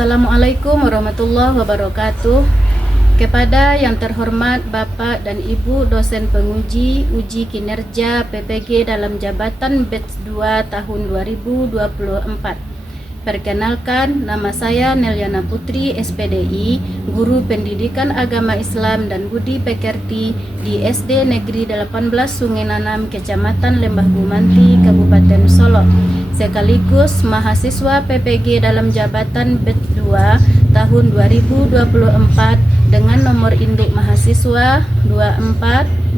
Assalamualaikum warahmatullahi wabarakatuh. Kepada yang terhormat Bapak dan Ibu dosen penguji uji kinerja PPG dalam jabatan batch 2 tahun 2024. Perkenalkan, nama saya Nelyana Putri SPDI, Guru Pendidikan Agama Islam dan Budi Pekerti di SD Negeri 18 Sungai Nanam, Kecamatan Lembah Gumanti, Kabupaten Solok, sekaligus mahasiswa PPG dalam jabatan batch 2 tahun 2024 dengan nomor induk mahasiswa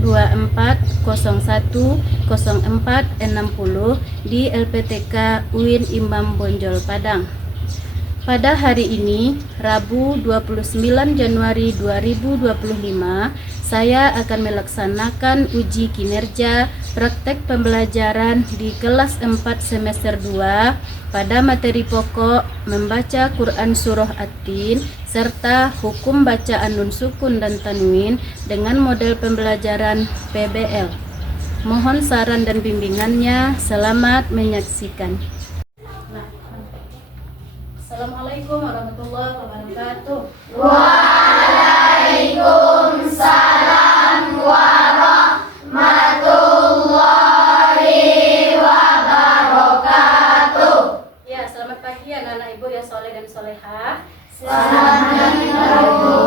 2424010460 di LPTK UIN Imam Bonjol Padang. Pada hari ini, Rabu 29 Januari 2025, saya akan melaksanakan uji kinerja praktek pembelajaran di kelas 4 semester 2 pada materi pokok membaca Quran Surah At-Tin serta hukum bacaan nun sukun dan tanwin dengan model pembelajaran PBL. Mohon saran dan bimbingannya. Selamat menyaksikan. Assalamualaikum warahmatullahi wabarakatuh. Waalaikumsalam warahmatullahi wabarakatuh. Ya, selamat pagi anak-anak ibu yang soleh dan solehah. Selamat Ibu.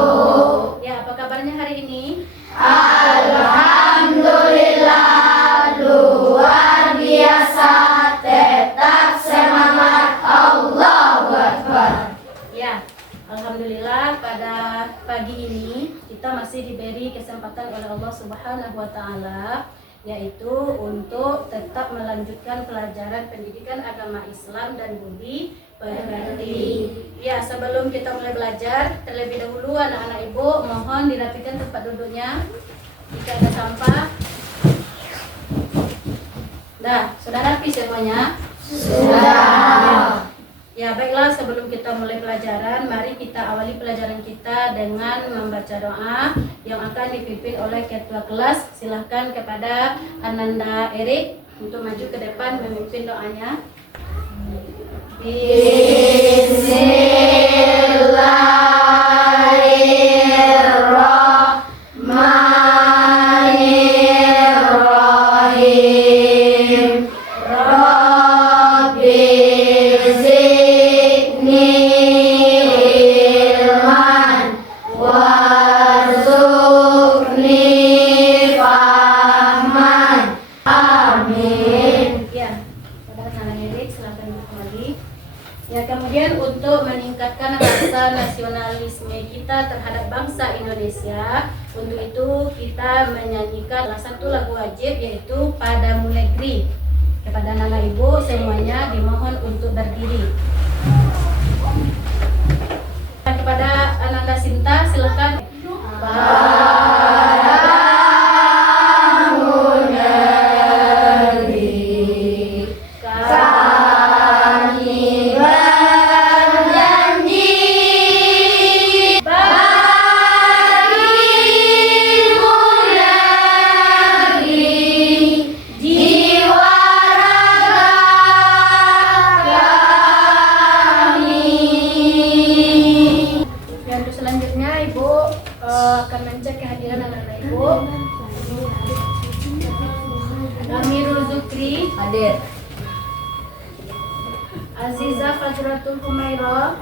Ya, apa kabarnya hari ini? Alhamdulillah, luar biasa, tetap semangat, Allahu Akbar. Ya, alhamdulillah pada pagi ini kita masih diberi kesempatan oleh Allah Subhanahu wa taala, yaitu untuk tetap melanjutkan pelajaran pendidikan agama Islam dan budi pekerti. Ya, sebelum kita mulai belajar, terlebih dahulu anak-anak ibu mohon dirapikan tempat duduknya. Jika ada sampah. Dah, sudah rapi semuanya? Sudah. Ya, baiklah, sebelum kita mulai pelajaran, mari kita awali pelajaran kita dengan membaca doa yang akan dipimpin oleh ketua kelas. Silahkan kepada Ananda Erik untuk maju ke depan memimpin doanya. Bismillahirrahmanirrahim. Rabbi zidni ilman warzuqni fahman. Amin. Ya, kepada Ananda Erik silahkan kembali. Ya, kemudian untuk meningkatkan rasa nasionalisme kita terhadap bangsa Indonesia, untuk itu kita menyanyikan salah satu lagu wajib, yaitu Padamu Negeri. Kepada anak ibu semuanya dimohon untuk berdiri. Kepada Ananda Sinta silahkan. Padamu negeri kami berjanji, bagimu negeri jiwa raga kami. Dan untuk selanjutnya ibu akan mencek kehadiran anak-anak ibu. Amirul Zukri Hadir. Aziza Fajratul Humaira.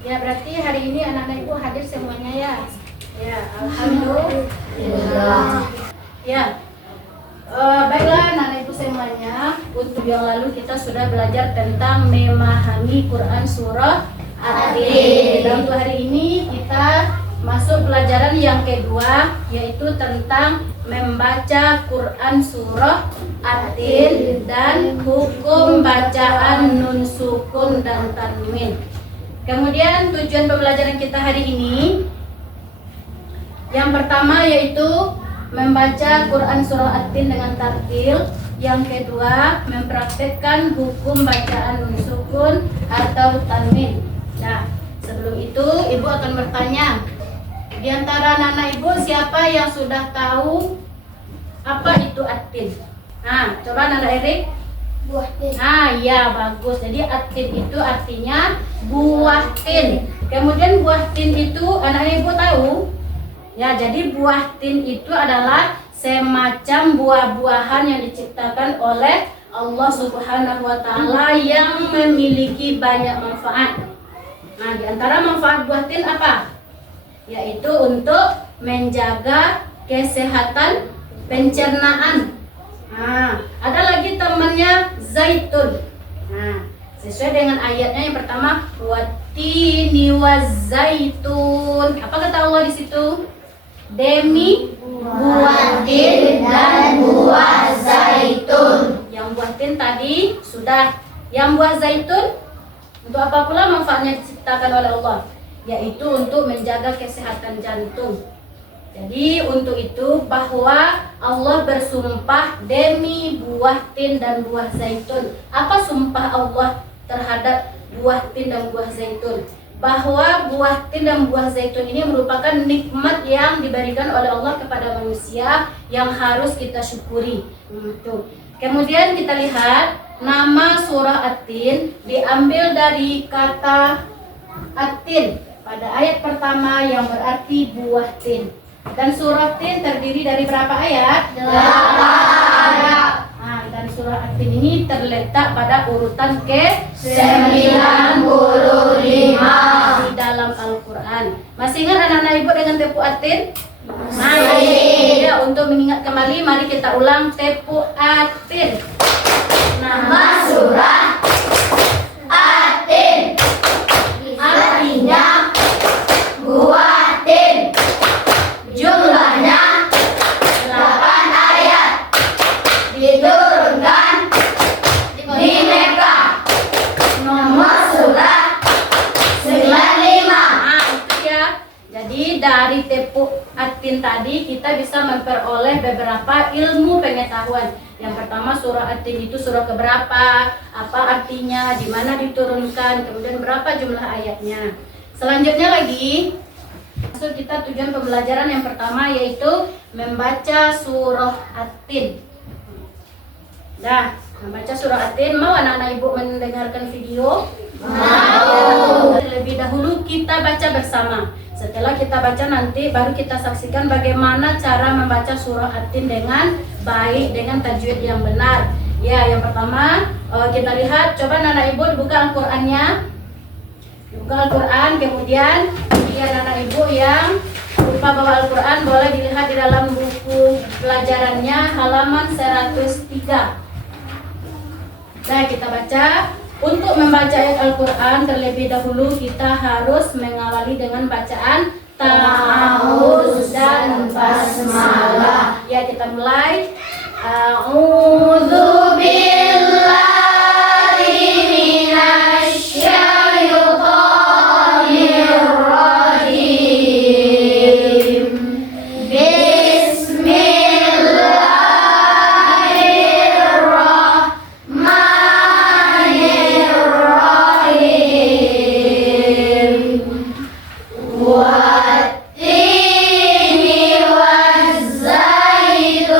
Ya, berarti hari ini anak-anak ibu hadir semuanya ya. Ya, alhamdulillah. Ya. Baiklah anak-anak ibu semuanya, untuk yang lalu kita sudah belajar tentang memahami Quran surah At-Tin. Dan untuk hari ini kita masuk pelajaran yang kedua, yaitu tentang membaca Quran surah At-Tin dan hukum bacaan nun sukun dan tanwin. Kemudian tujuan pembelajaran kita hari ini yang pertama yaitu membaca Quran surah At-Tin dengan tartil. Yang kedua, mempraktekkan hukum bacaan nun sukun atau tanwin. Nah, sebelum itu ibu akan bertanya, di antara anak-anak ibu siapa yang sudah tahu apa itu At-Tin? Nah, coba Nanda Erik. Buah tin. Ah iya bagus. Jadi atin itu artinya buah tin. Kemudian buah tin itu anak ibu tahu? Ya, jadi buah tin itu adalah semacam buah-buahan yang diciptakan oleh Allah Subhanahu wa taala yang memiliki banyak manfaat. Nah, di antara manfaat buah tin apa? Yaitu untuk menjaga kesehatan pencernaan. Nah, ada lagi temannya zaitun. Nah, sesuai dengan ayatnya yang pertama, watini wazaitun. Apa kata Allah di situ? Demi Buah tin dan buah zaitun. yang buah tin tadi sudah. Yang buah zaitun untuk apa pula manfaatnya diciptakan oleh Allah? Yaitu untuk menjaga kesehatan jantung. Jadi untuk itu bahwa Allah bersumpah demi buah tin dan buah zaitun. Apa sumpah Allah terhadap buah tin dan buah zaitun? Bahwa buah tin dan buah zaitun ini merupakan nikmat yang diberikan oleh Allah kepada manusia yang harus kita syukuri. Kemudian kita lihat nama surah At-Tin diambil dari kata At-Tin pada ayat pertama yang berarti buah tin. Dan surah Tin terdiri dari berapa ayat? 8 ayat. Nah, dan surah At-Tin ini terletak pada urutan ke-95 di dalam Al-Quran. Masih ingat anak-anak ibu dengan tepu At-Tin? Masih. Ya, untuk mengingat kembali, mari kita ulang tepu At-Tin. Nama surah At-Tin. Artinya buah tin. Jumlahnya 8 ayat. Diturunkan di Mekah. Nomor surah 95. Nah, itu ya. Jadi dari tepu At-Tin tadi kita bisa memperoleh beberapa ilmu pengetahuan. Yang pertama, surah At-Tin itu surah keberapa, apa artinya, di mana diturunkan, kemudian berapa jumlah ayatnya. Selanjutnya lagi, masuk kita tujuan pembelajaran yang pertama yaitu membaca surah At-Tin. Nah, membaca surah At-Tin, mau anak-anak ibu mendengarkan video? Mau. Terlebih dahulu kita baca bersama. Setelah kita baca nanti baru kita saksikan bagaimana cara membaca surah At-Tin dengan baik, dengan tajwid yang benar. Ya, yang pertama kita lihat, coba anak ibu buka Al-Qur'annya. Buka Al-Qur'an, kemudian anak ibu yang lupa bawa Al-Qur'an boleh dilihat di dalam buku pelajarannya halaman 103. Nah, kita baca. Untuk membaca ayat Al-Quran terlebih dahulu kita harus mengawali dengan bacaan ta'awuz dan basmalah. Ya, kita mulai. A'udzu billahi minasyaitonir rajim. Wat-tini waz-zaitun.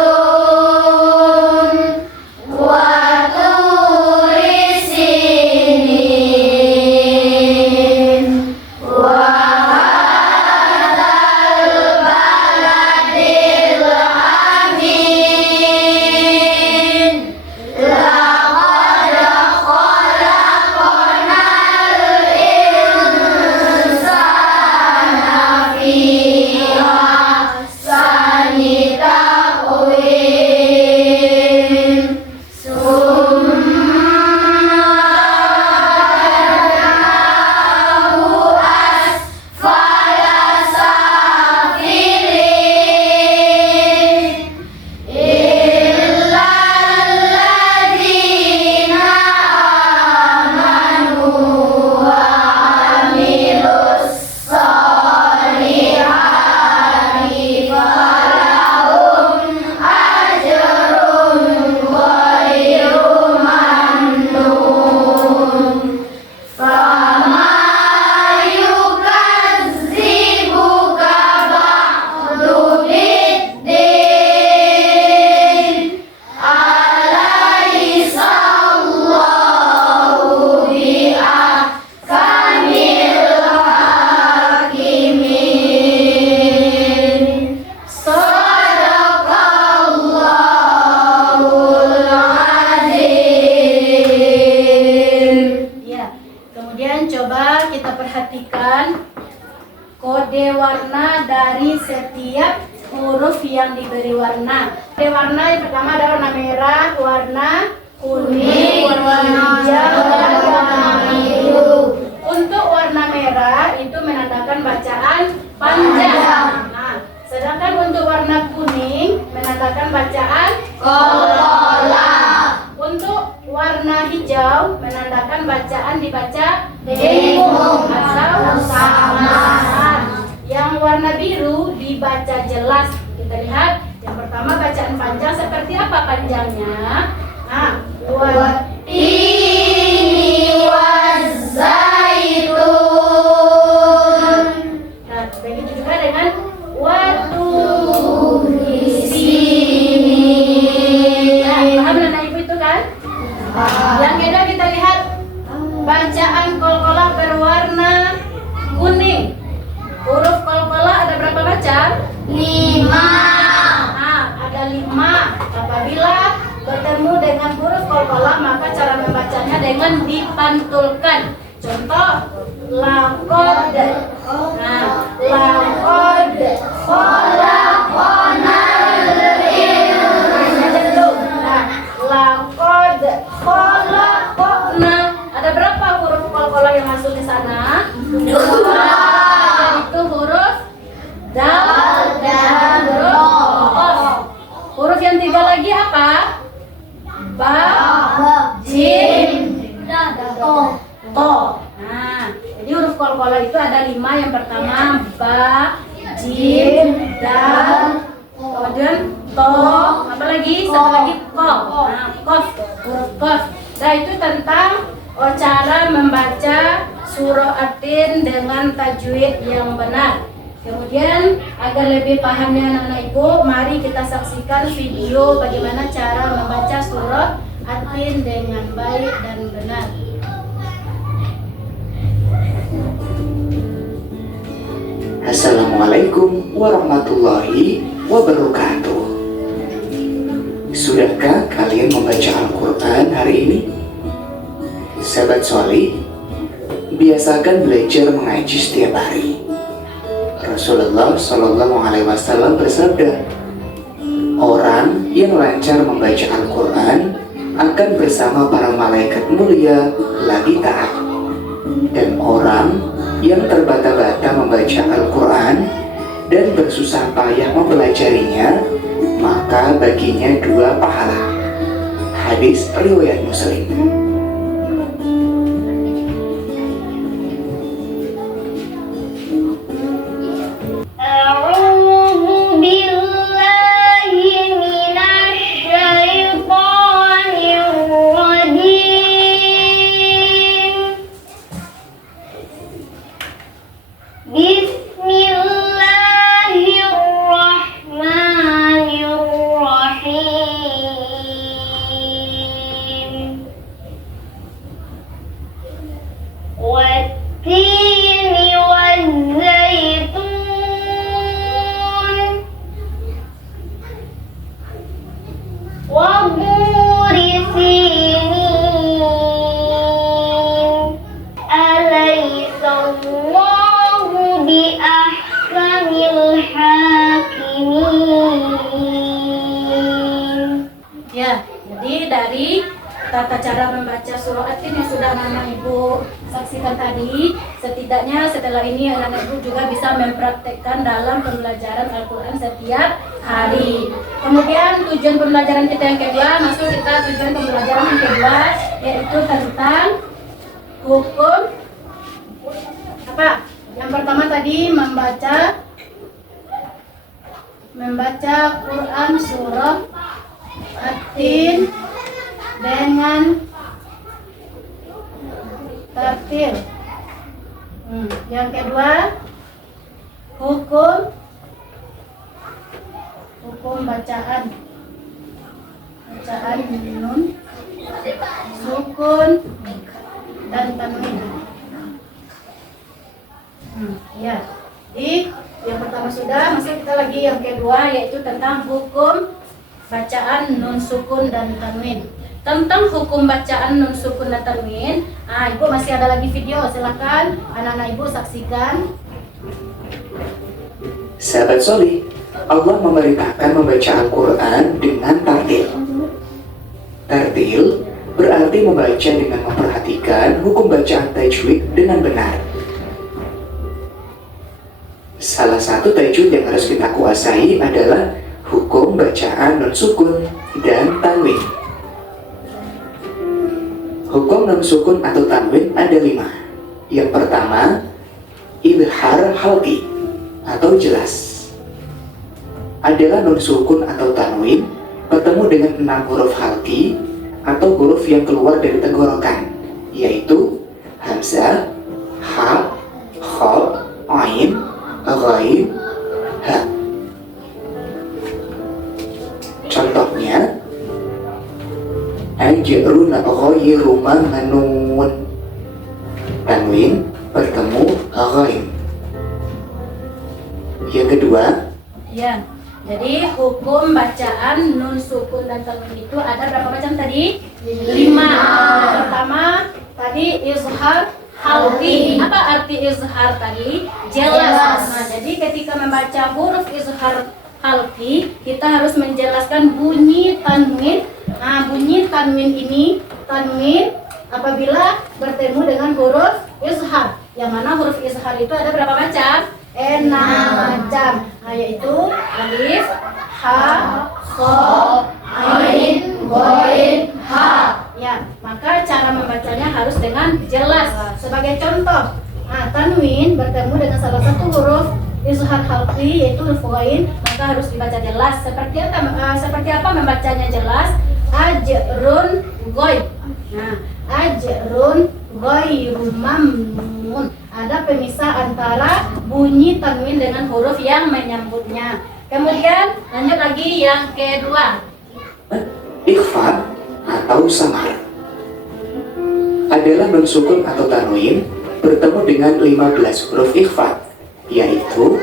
warna dari setiap huruf yang diberi warna. Warna yang pertama ada warna merah, warna kuning, warna hijau, dan warna biru. Untuk warna merah itu menandakan bacaan panjang. Nah, sedangkan untuk warna kuning menandakan bacaan Kolola. Untuk warna hijau menandakan bacaan dibaca Bingung atau samaan. Yang warna biru dibaca jelas. Kita lihat yang pertama bacaan panjang seperti apa panjangnya? Nah, Tini wazaitun. Nah, begitu juga dengan waktu di sini. Nah, paham anak ibu itu kan? Yang kedua kita lihat bacaan kolkolah berwarna kuning. Huruf kolkolah ada berapa bacaan? 5. Nah, ada 5. Apabila bertemu dengan huruf kolkolah maka cara membacanya dengan dipantulkan. Contoh, lakod. Nah, lakod. Khalaqnal Nah, lakod. Khalaqna. Ada berapa huruf kolkolah yang masuk di sana? 2. Yaitu huruf dal dan huruf qaf. Huruf yang 3 lagi apa? Ba, jim, to. Nah, jadi huruf kolkolah itu ada 5. Yang pertama ba, jim, dal, kemudian to, apa lagi? Satu lagi kof. Nah, kof, huruf kof. Nah, itu tentang cara membaca surah At-Tin dengan tajwid yang benar. Kemudian agar lebih pahamnya anak-anak ibu, mari kita saksikan video bagaimana cara membaca surah At-Tin dengan baik dan benar. Assalamualaikum warahmatullahi wabarakatuh. Sudahkah kalian membaca Al-Quran hari ini? Sahabat solih, biasakan belajar mengaji setiap hari. Rasulullah Shallallahu Alaihi Wasallam bersabda, orang yang lancar membaca Al-Quran akan bersama para malaikat mulia lagi taat. Dan orang yang terbata-bata membaca Al-Quran dan bersusah payah mempelajarinya, maka baginya 2 pahala. Hadis riwayat Muslim. Ya, jadi dari tata cara membaca surah At-Tin yang sudah anak ibu saksikan tadi, setidaknya setelah ini anak ibu juga bisa mempraktekkan dalam pembelajaran Al-Quran setiap hari. Kemudian tujuan pembelajaran kita yang kedua, masuk kita tujuan pembelajaran yang kedua, yaitu tentang hukum apa? Yang pertama tadi membaca Quran surah At-Tin dengan tartil. Yang kedua, hukum bacaan nun, sukun, dan tanwin. Ya, jadi yang pertama sudah, masih kita lagi yang kedua, yaitu tentang hukum bacaan nun sukun dan tanwin. Tentang hukum bacaan nun sukun dan tanwin, ibu masih ada lagi video, silakan anak-anak ibu saksikan. Sahabat solih, Allah memerintahkan membaca Al-Quran dengan tartil. Tartil berarti membaca dengan memperhatikan hukum bacaan tajwid dengan benar. Salah satu tajwid yang harus kita kuasai adalah hukum bacaan nun sukun dan tanwin. Hukum nun sukun atau tanwin ada 5. Yang pertama, idhar halqi atau jelas. Adalah nun sukun atau tanwin bertemu dengan 6 huruf halqi atau huruf yang keluar dari tenggorokan, yaitu hamzah, ha, kha, ain, ghain, ha. Contohnya, ajrun ghairu mamnun. Tanwin bertemu ghain. Yang kedua, Ya, jadi hukum bacaan nun sukun dan tanwin itu ada berapa macam tadi? 5. Pertama tadi izhar halqi. Apa arti izhar tadi? Jelas. Nah, jadi ketika membaca huruf izhar halqi, kita harus menjelaskan bunyi tanwin. Nah, bunyi tanwin ini tanwin apabila bertemu dengan huruf izhar. Yang mana huruf izhar itu ada berapa macam? 6 macam. Nah, yaitu alif, ha, kha, ain, ghain, ha. Ya, maka cara membacanya harus dengan jelas. Sebagai contoh, nah, tanwin bertemu dengan salah satu huruf izhar halqi yaitu huruf ghain, maka harus dibaca jelas. Seperti apa membacanya jelas? Ajrun ghaib. Nah, ajrun ghairu mamnun. Ada pemisah antara bunyi tanwin dengan huruf yang menyambutnya. Kemudian lanjut lagi yang kedua. ikhfa atau samar adalah nun sukun atau tanwin bertemu dengan 15 huruf ikhfa, yaitu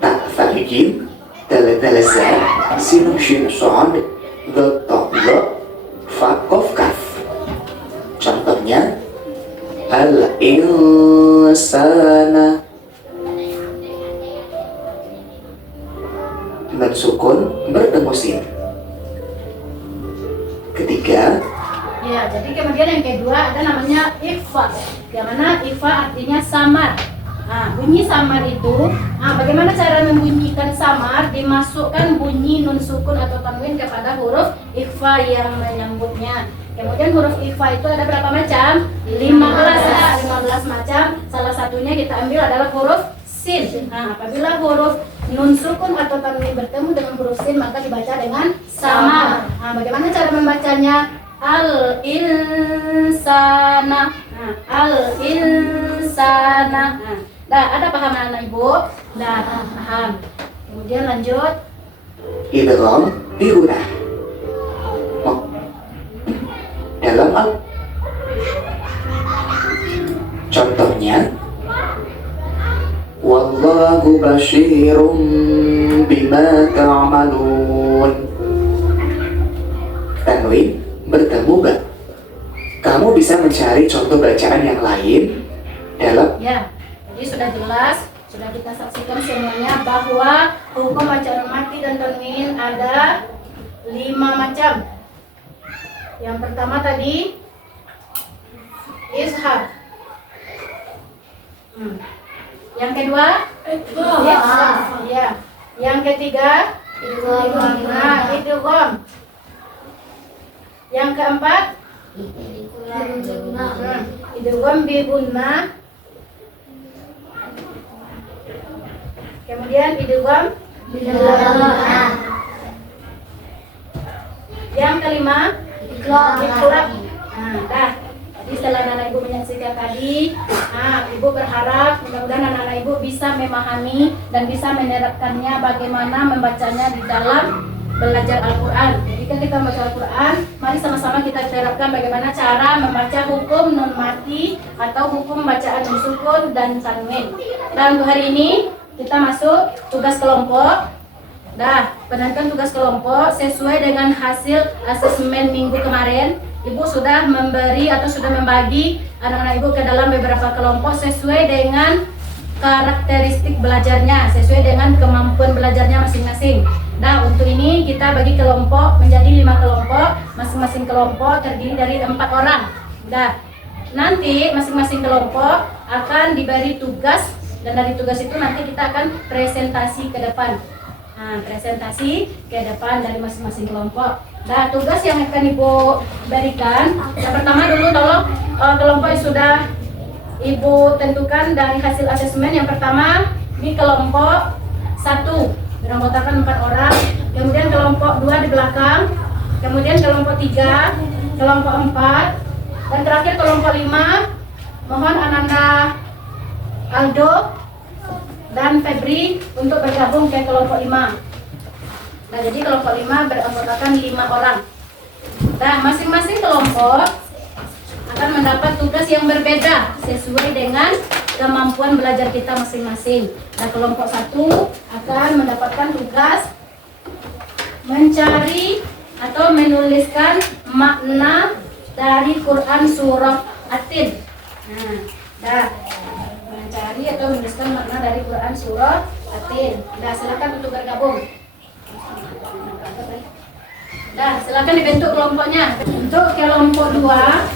ta, fa, jim, dal, dal, za, sin, shin, shad, dal, ta, dha, fa, qaf, kaf. Contohnya, al-insana. Nun sukun bertemu sin. Ketiga, Ya, jadi kemudian yang kedua ada namanya ikhfa. Yang mana ikhfa artinya samar. Nah, bunyi samar itu, bagaimana cara membunyikan samar? Dimasukkan bunyi nun sukun atau tanwin kepada huruf ikhfa yang menyambutnya. Kemudian huruf ikhfa itu ada berapa macam? 15 macam. Salah satunya kita ambil adalah huruf sin. Nah, apabila huruf nun sukun atau tanwin bertemu dengan huruf sin, maka dibaca dengan samar. Nah, bagaimana cara membacanya? Al-insana. Nah, al-insana. Nah, ada paham anak ibu? Nah, paham. Kemudian lanjut. idgham bi gunah. Dalam contohnya, wallahu basyirum bima ta'malun. Tanwin bertemu ba. Kamu bisa mencari contoh bacaan yang lain dalam. Ya, jadi sudah jelas, sudah kita saksikan semuanya bahwa hukum bacaan mati dan tanwin ada 5 macam. Yang pertama tadi izhar. Yang kedua ikhfa. Ya. Yang ketiga idgham. Yang keempat idgham bi gunnah. Kemudian idgham bi gunnah. Yang kelima iqlab. Jadi setelah anak ibu menyaksikan tadi, ibu berharap mudah-mudahan anak ibu bisa memahami dan bisa menerapkannya bagaimana membacanya di dalam belajar Al-Quran. Jadi ketika membaca Al-Quran, mari sama-sama kita terapkan bagaimana cara membaca hukum nun mati atau hukum bacaan nun sukun dan tanwin. Dan untuk hari ini kita masuk tugas kelompok. Penentuan tugas kelompok sesuai dengan hasil asesmen minggu kemarin. Ibu sudah memberi atau sudah membagi anak-anak ibu ke dalam beberapa kelompok sesuai dengan karakteristik belajarnya sesuai dengan kemampuan belajarnya masing-masing. Nah, untuk ini kita bagi kelompok menjadi 5 kelompok, masing-masing kelompok terdiri dari 4 orang. Nah, nanti masing-masing kelompok akan diberi tugas, dan dari tugas itu nanti kita akan presentasi ke depan. Nah, presentasi ke depan dari masing-masing kelompok. Nah, tugas yang akan Ibu berikan, yang pertama dulu tolong kelompok yang sudah Ibu tentukan dari hasil asesmen. Yang pertama, ini kelompok 1 beranggotakan 4 orang, kemudian kelompok 2 di belakang, kemudian kelompok 3, kelompok 4, dan terakhir kelompok 5. Mohon Ananda, Aldo, dan Febri untuk bergabung ke kelompok 5. Nah, jadi kelompok 5 beranggotakan 5 orang. Nah, masing-masing kelompok akan mendapat tugas yang berbeda sesuai dengan kemampuan belajar kita masing-masing. Nah, kelompok 1 akan mendapatkan tugas mencari atau menuliskan makna dari Quran surah At-Tin. Nah, mencari atau menuliskan makna dari Quran surah At-Tin. Nah, silakan untuk bergabung. Nah, silakan dibentuk kelompoknya. Untuk kelompok 2,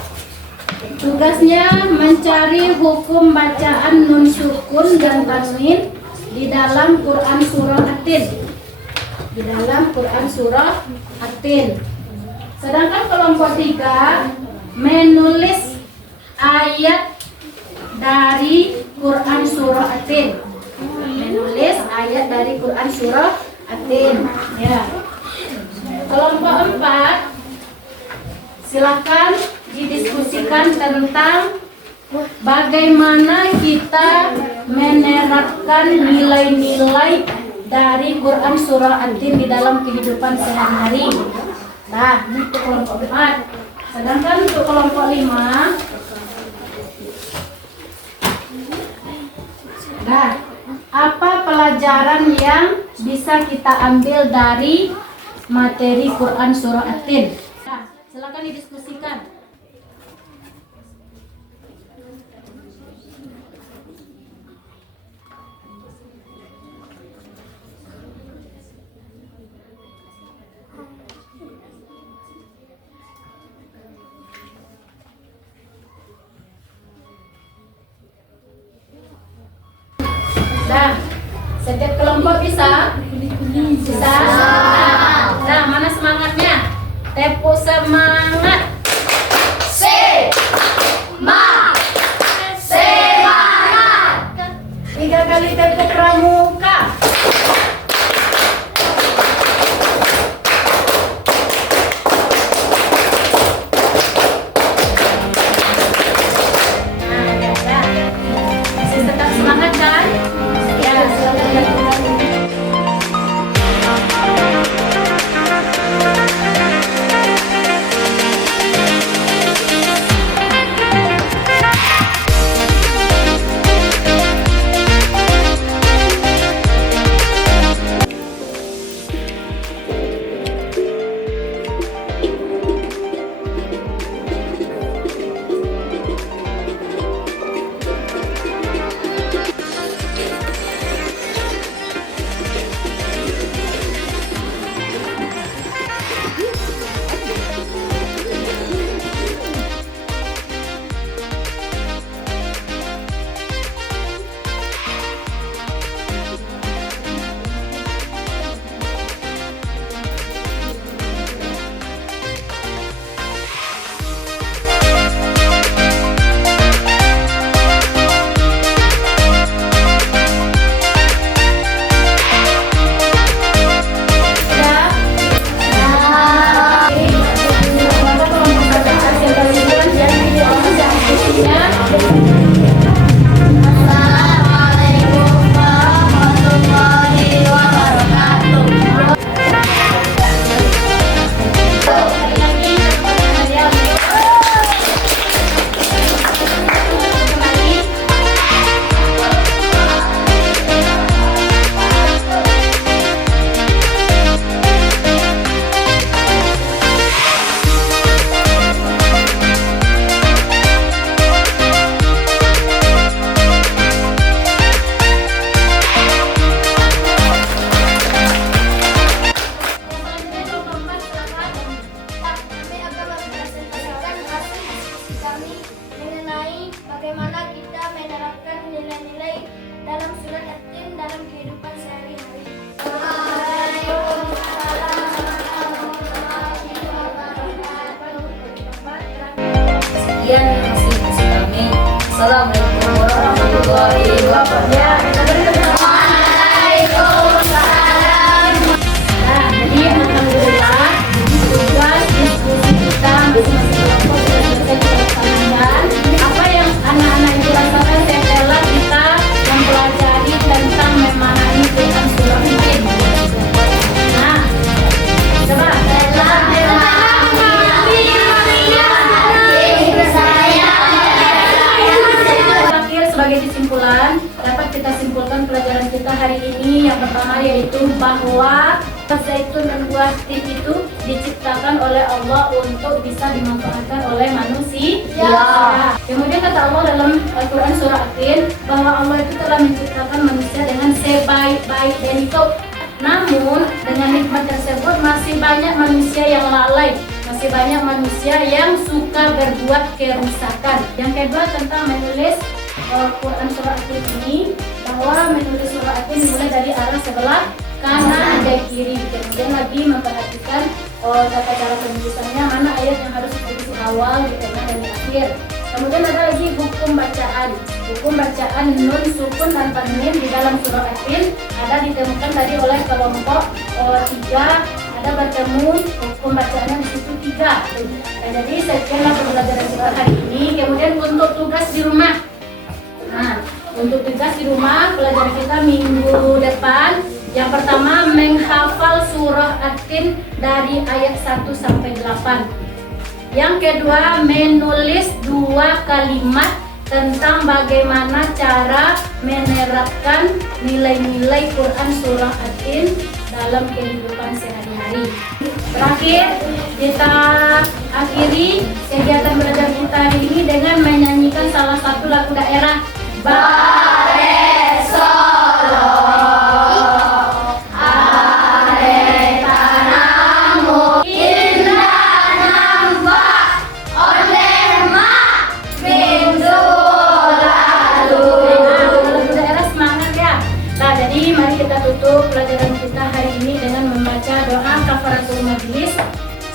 tugasnya mencari hukum bacaan nun sukun dan tanwin di dalam Quran surah At-Tin. Di dalam Quran surah At-Tin. Sedangkan kelompok 3 menulis ayat dari Quran surah At-Tin. Menulis ayat dari Quran surah At-Tin. Ya. Kelompok 4 silakan didiskusikan tentang bagaimana kita menerapkan nilai-nilai dari Quran surah At-Tin di dalam kehidupan sehari-hari. Nah, ini untuk kelompok 4. Sedangkan untuk kelompok 5, nah, apa pelajaran yang bisa kita ambil dari materi Quran surah At-Tin? Nah, silakan didiskusikan. Nah, setiap kelompok bisa? Bisa? Nah, mana semangatnya? Tepuk semangat. Semangat. 3 kali tepuk pramuka. Nah, ya. Masih tetap semangat kan? Ya, silakan dilakukan. Kemudian masih kami. Assalamualaikum warahmatullahi wabarakatuh. Nah, jadi alhamdulillah tugas diskusi kita masing-masing kelompok sudah selesai kita laksanakan. Apa yang anak-anak itu rasakan setelah kita mempelajari tentang memahami Quran surah Al-Jin. Nah, coba terakhir sebagai kesimpulan dapat kita simpulkan pelajaran kita hari ini. Yang pertama yaitu bahwa zaitun dan buah tin itu diciptakan oleh Allah untuk bisa dimanfaatkan oleh manusia. Kemudian kata Allah dalam Al-Quran surah At-Tin bahwa Allah itu telah menciptakan manusia dengan sebaik-baik bentuk. Namun dengan nikmat tersebut masih banyak manusia yang lalai, masih banyak manusia yang suka berbuat kerusakan. Yang kedua tentang menulis Quran surah At-Tin ini, bahwa menulis surah At-Tin dimulai dari arah sebelah kanan dan kiri. Kemudian lagi memperhatikan tata cara penulisannya, mana ayat yang harus ditulis di awal, di tengah dan di akhir. Kemudian ada lagi hukum bacaan. Hukum bacaan nun, sukun, dan tanwin di dalam surah At-Tin ada ditemukan tadi oleh kelompok 3. Ada bertemu hukum bacaannya di situ 3. Nah, jadi sekianlah pembelajaran kita hari ini. Kemudian untuk tugas di rumah. Nah, untuk tugas di rumah pelajaran kita minggu depan. Yang pertama menghafal surah At-Tin dari ayat 1 sampai 8. Yang kedua menulis 2 kalimat tentang bagaimana cara menerapkan nilai-nilai Quran surah At-Tin dalam kehidupan sehari-hari. Terakhir kita akhiri kegiatan belajar kita hari ini dengan menyanyikan salah satu lagu daerah. Bare Solo, are tanahmu indah nampak oleh mak minggu lalu. Lagu daerah semangat ya. Nah, jadi mari kita tutup pelajaran kita hari ini dengan membaca doa kafaratul majlis.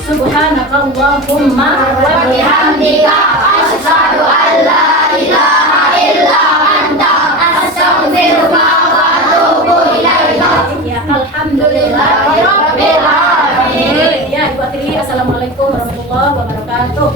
Subhanakallahumma wa Bihamdika asyhadu an la ilaha illa anta astaghfiruka wa atubu ilaika. Ya, alhamdulillahirabbil alamin. Ya, ibu akhiri assalamualaikum warahmatullahi wabarakatuh.